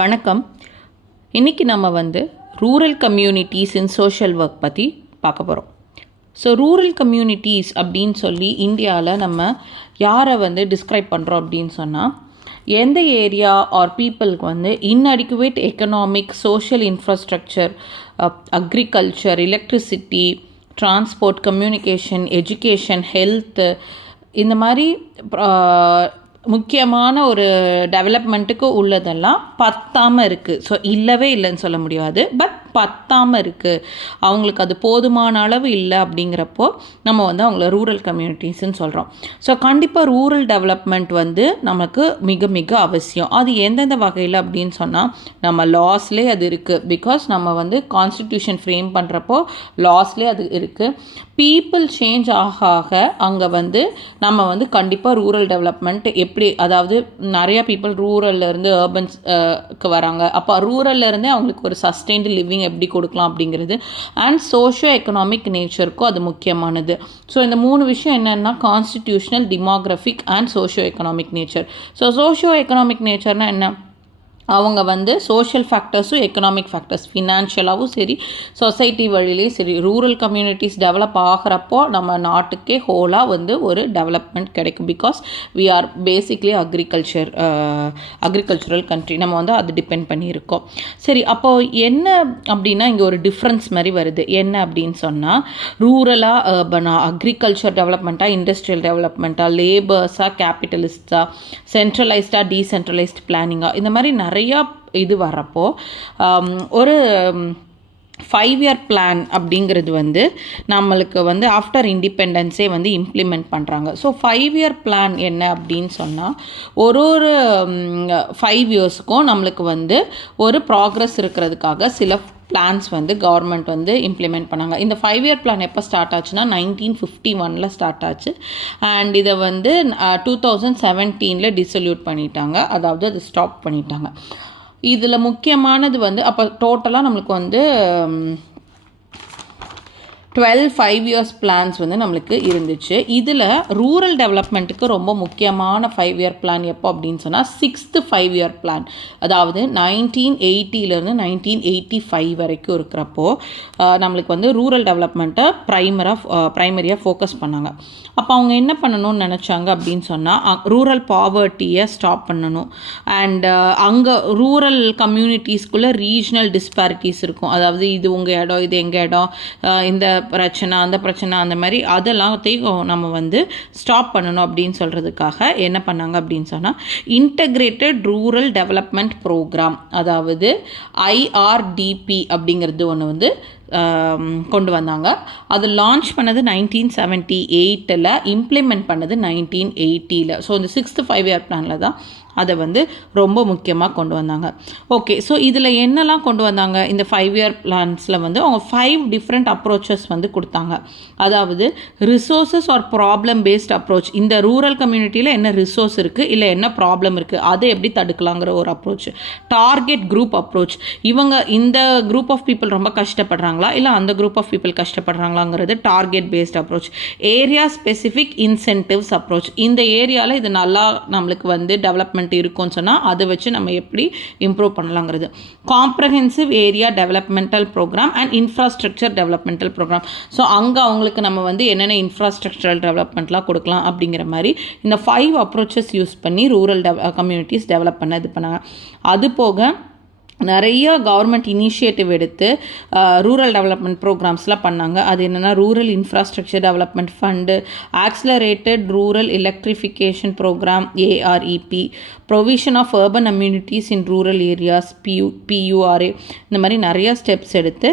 வணக்கம். இன்றைக்கி நம்ம rural communities in social work பற்றி பார்க்க போகிறோம். ஸோ ரூரல் கம்யூனிட்டிஸ் அப்படின்னு சொல்லி இந்தியாவில் நம்ம யாரை டிஸ்கிரைப் பண்ணுறோம் அப்படின்னு சொன்னால், எந்த ஏரியா ஆர் பீப்புளுக்கு இன்அடிக்குவேட் economic social infrastructure, agriculture, electricity, transport, communication, education, health, இந்த மாதிரி முக்கியமான ஒரு டெவலப்மெண்ட்டுக்கு உள்ளதெல்லாம் பத்தாமல் இருக்குது. ஸோ இல்லவே இல்லைன்னு சொல்ல முடியாது, பட் பத்தாமல் இருக்குது. அவங்களுக்கு அது போதுமான அளவு இல்லை. அப்படிங்கிறப்போ நம்ம அவங்கள ரூரல் கம்யூனிட்டிஸ்ன்னு சொல்கிறோம். ஸோ கண்டிப்பாக ரூரல் டெவலப்மெண்ட் நமக்கு மிக மிக அவசியம். அது எந்தெந்த வகையில் அப்படின்னு சொன்னால், நம்ம லாஸ்லேயே அது இருக்குது. பிகாஸ் நம்ம கான்ஸ்டிடியூஷன் ஃப்ரேம் பண்ணுறப்போ லாஸ்லேயே அது இருக்குது. பீப்புள் சேஞ்ச் ஆக ஆக அங்கே நம்ம கண்டிப்பாக ரூரல் டெவலப்மெண்ட் எப்படி, அதாவது நிறையா பீப்புள் ரூரல்லேருந்து அர்பன்ஸ்க்கு வராங்க. அப்போ ரூரல்லேருந்தே அவங்களுக்கு ஒரு சஸ்டெயின்டு லிவிங் எப்படி கொடுக்கலாம் அப்படிங்கிறது, அண்ட் சோஷியோ எக்கனாமிக் நேச்சருக்கும் அது முக்கியமானது. ஸோ இந்த 3 விஷயம் என்னென்னா constitutional, demographic and socio economic nature. So socio economic நேச்சர்னால் என்ன? அவங்க சோஷியல் ஃபேக்டர்ஸும் எக்கனாமிக் ஃபேக்டர்ஸ், ஃபினான்ஷியலாகவும் சரி, சொசைட்டி வழியிலையும் சரி, ரூரல் கம்யூனிட்டிஸ் டெவலப் ஆகிறப்போ நம்ம நாட்டுக்கே ஹோலாக ஒரு டெவலப்மெண்ட் கிடைக்கும். Because we are basically agricultural country. நம்ம அது டிபெண்ட் பண்ணியிருக்கோம். சரி, அப்போது என்ன அப்படின்னா இங்கே ஒரு டிஃப்ரென்ஸ் மாதிரி வருது. என்ன அப்படின்னு சொன்னால், ரூரலாக அர்பனாக, அக்ரிகல்ச்சர் டெவலப்மெண்ட்டாக, இண்டஸ்ட்ரியல் டெவலப்மெண்ட்டாக, லேபர்ஸாக, கேபிட்டலிஸ்டாக, சென்ட்ரலைஸ்டாக, டீசென்ட்ரலைஸ்ட் பிளானிங்காக, இந்த மாதிரி நிறையா இது வர்றப்போ ஒரு 5 இயர் பிளான் அப்படிங்கிறது நம்மளுக்கு ஆஃப்டர் இண்டிபெண்டன்ஸே இம்ப்ளிமெண்ட் பண்ணுறாங்க. ஸோ 5 இயர் பிளான் என்ன அப்படின்னு சொன்னால், ஒரு 5 இயர்ஸுக்கும் நம்மளுக்கு ஒரு ப்ராக்ரஸ் இருக்கிறதுக்காக சில பிளான்ஸ் கவர்மெண்ட் இம்ப்ளிமெண்ட் பண்ணாங்க. இந்த 5 இயர் பிளான் எப்போ ஸ்டார்ட் ஆச்சுன்னா 1951 ஸ்டார்ட் ஆச்சு. அண்ட் இதை 2017 டிசல்யூட் பண்ணிட்டாங்க. அதாவது அது ஸ்டாப் பண்ணிட்டாங்க. இதில் முக்கியமானது அப்போ டோட்டலாக நம்மளுக்கு 12 5 இயர்ஸ் பிளான்ஸ் நம்மளுக்கு இருந்துச்சு. இதில் ரூரல் டெவலப்மெண்ட்டுக்கு ரொம்ப முக்கியமான 5 இயர் பிளான் எப்போ அப்படின்னு சொன்னால் 6th 5 இயர் பிளான். அதாவது 1980 1985 வரைக்கும் இருக்கிறப்போ நம்மளுக்கு ரூரல் டெவலப்மெண்ட்டை ப்ரைமரியாக ஃபோக்கஸ் பண்ணாங்க. அப்போ அவங்க என்ன பண்ணணும்னு நினச்சாங்க அப்படின்னு சொன்னால், ரூரல் பாவர்ட்டியை ஸ்டாப் பண்ணணும். அண்ட் அங்கே ரூரல் கம்யூனிட்டிஸ்குள்ளே ரீஜனல் டிஸ்பாரிட்டிஸ் இருக்கும். அதாவது இது உங்கள் இடம், இது எங்கள் இடம், இந்த பிரச்சனை, அந்த பிரச்சனை, அந்த மாதிரி அதெல்லாத்தையும் நம்ம ஸ்டாப் பண்ணணும் அப்படின்னு சொல்கிறதுக்காக என்ன பண்ணாங்க அப்படின்னு சொன்னால், இன்டகிரேட்டட் ரூரல் டெவலப்மெண்ட் ப்ரோக்ராம், அதாவது IRDP அப்படிங்கிறது ஒன்று கொண்டு வந்தாங்க. அது லான்ச் பண்ணது 1978, இம்ப்ளிமெண்ட் பண்ணது 1980. ஸோ இந்த 6th 5 இயர் பிளானில் தான் அதை ரொம்ப முக்கியமாக கொண்டு வந்தாங்க. ஓகே, ஸோ இதில் என்னெல்லாம் கொண்டு வந்தாங்க? இந்த 5 இயர் பிளான்ஸில் அவங்க 5 டிஃப்ரெண்ட் அப்ரோச்சஸ் கொடுத்தாங்க. அதாவது resources R problem paste approach. இந்த ரூரல் கம்யூனிட்டியில் என்ன ரிசோர்ஸ் இருக்குது, இல்லை என்ன ப்ராப்ளம் இருக்குது, அதை எப்படி தடுக்கலாங்கிற ஒரு அப்ரோச். Target group approach. இந்த குரூப் ஆஃப் பீப்புள் ரொம்ப கஷ்டப்படுறாங்களா, இல்லை அந்த குரூப் ஆஃப் பீப்புள் கஷ்டப்படுறாங்களாங்கிறது target based approach. Area specific incentives approach. இந்த ஏரியாவில் இது நல்லா நம்மளுக்கு டெவலப்மெண்ட் இருக்கும்னு சொன்னால் அதை வச்சு நம்ம எப்படி இம்ப்ரூவ் பண்ணலாங்கிறது. Comprehensive area developmental program and infrastructure developmental program. So அங்கே அவங்களுக்கு நம்ம என்னென்ன இன்ஃப்ராஸ்ட்ரக்சரல் டெவலப்மெண்ட்லாம் கொடுக்கலாம் அப்படிங்கிற மாதிரி இந்த 5 அப்ரோச்சஸ் யூஸ் பண்ணி ரூரல் கம்யூனிட்டிஸ் டெவலப் பண்ண இது பண்ணாங்க. அது போக நிறைய கவர்மெண்ட் இனிஷியேட்டிவ் எடுத்து ரூரல் டெவலப்மெண்ட் ப்ரோக்ராம்ஸ்லாம் பண்ணாங்க. அது என்னென்னா rural infrastructure development fund, accelerated rural electrification program AREP, provision of urban amenities in rural areas PURA. இந்த மாதிரி நிறையா ஸ்டெப்ஸ் எடுத்து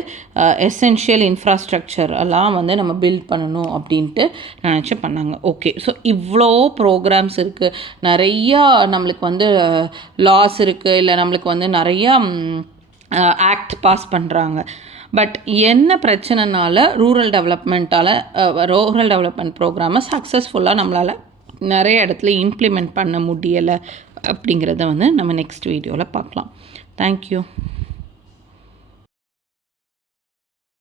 எசென்ஷியல் இன்ஃப்ராஸ்ட்ரக்சர் எல்லாம் நம்ம பில்ட் பண்ணணும் அப்படின்ட்டு நினச்சி பண்ணாங்க. ஓகே, ஸோ இவ்வளோ ப்ரோக்ராம்ஸ் இருக்குது, நிறையா நம்மளுக்கு லாஸ் இருக்குது, இல்லை நம்மளுக்கு நிறையா ஆக்ட் பாஸ் பண்ணுறாங்க. பட் என்ன பிரச்சனைனால ரூரல் டெவலப்மெண்ட் ப்ரோக்ராமை சக்ஸஸ்ஃபுல்லாக நம்மளால் நிறைய இடத்துல இம்ப்ளிமெண்ட் பண்ண முடியலை அப்படிங்கிறத நம்ம நெக்ஸ்ட் வீடியோவில் பார்க்கலாம். தேங்க்யூ.